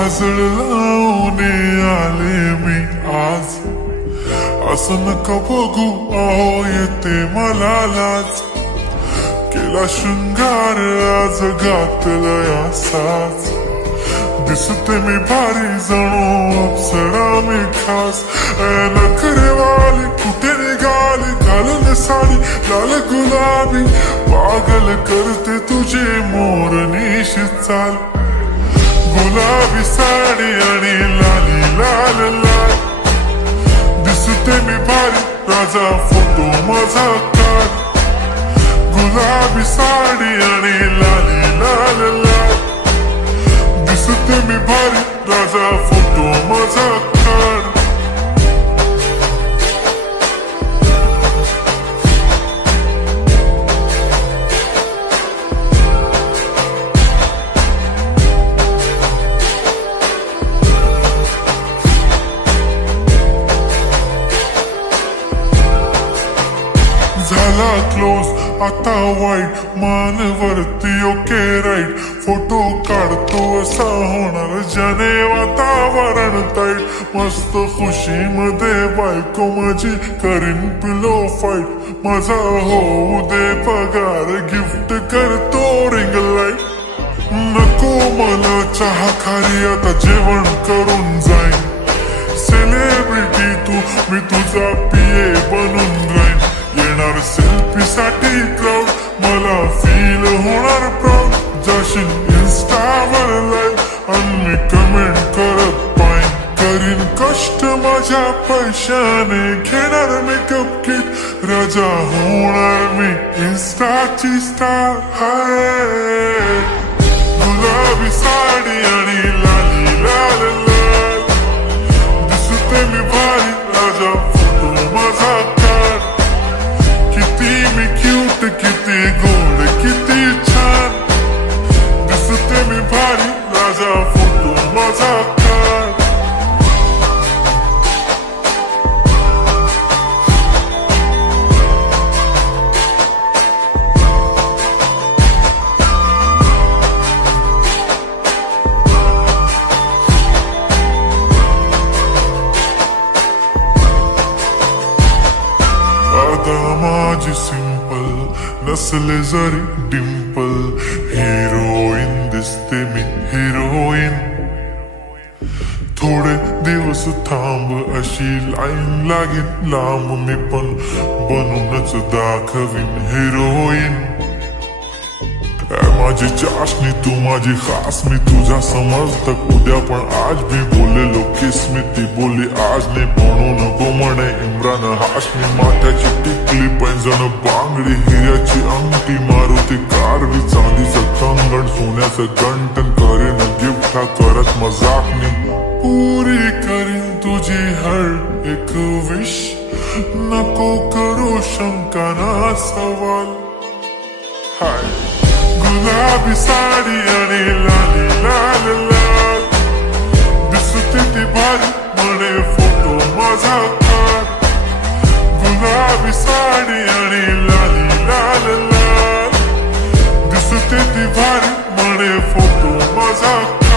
काजळ लावून आले मी आज, असं नका बघू अहो येते मला लाज. केला शृंगार आज घातलाय असाच, दिसते मी भारी जणू अप्सरा मी खास. नखरेवाली कुठे निघाली घालून साडी लाल गुलाबी, पागल करते तुझे मोरनीशी चाल. गुलाबी साडी आणि लाली लाल लाल, दिसते मी भारी राजा फोटो माझा काढ. गुलाबी साडी आणि लाली लाल लाल, दिसते मी भारी राजा फोटो माझा काढ. झाला क्लोज आता वाईट, मान वरती ओके राईट. फोटो काढतो असा होणार ज्याने वातावरण ताईट. मस्त खुशी मध्ये बायको माझी करीन पिलो फाईट. माझा होऊ दे पगार गिफ्ट करतो रिंग लाईट. नको मला चहा खारी आता जेवण करून जाईन. सेलिब्रिटी तू मी तुझा पिये बनून राहीन. येणार सेल्फी साठी क्राऊड मला फील होणार प्राऊड. जाशील इन्स्टावर लाईव्ह आणि मी कमेंट करत पाईन. करीन कष्ट माझ्या पैशाने घेणार मेकअप किट. राजा होणार मी इन्स्टाची स्टार. हाय गुलाबी साडी आणि लाली लाल लाल, दिसते मी भारी राजा फोटो माझा काढ. किती मी क्यूट किती गोड किती छान, दिसते मी भारी राजा फोटो माझा काढ. माझी सिंपल नसले जरी डिंपल, हिरोईन दिसते मी हिरोईन. थोडे दिवस थांब अशी लाईन लागेल लांब, मी पण बनूनच दाखवीन हिरोईन. माझी चाशनी तू माझी खास, मी तुझा समर्थक उद्या पण आज मी बोललेलो किस मी. ती बोली आज नाही म्हणू नको म्हणे इम्रान हाशमी. माथ्याची टिकली पैंजण बांगडी हिऱ्याची अंगठी, मारुती कारवी चांदीचं कंगण सोन्याचं गंटन. करेन गिफ्ट हा करत मजाकनी, पुरी करीन तुझी हर एक विश. नको करू शंका ना सवाल. हाय गुलाबी साडी आणि लाली लाल लाल, दिसते ती भारी म्हणे फोटो माझा काढ. गुलाबी साडी आणि लाली लाल लाल, दिसते ती भारी म्हणे फोटो माझा काढ.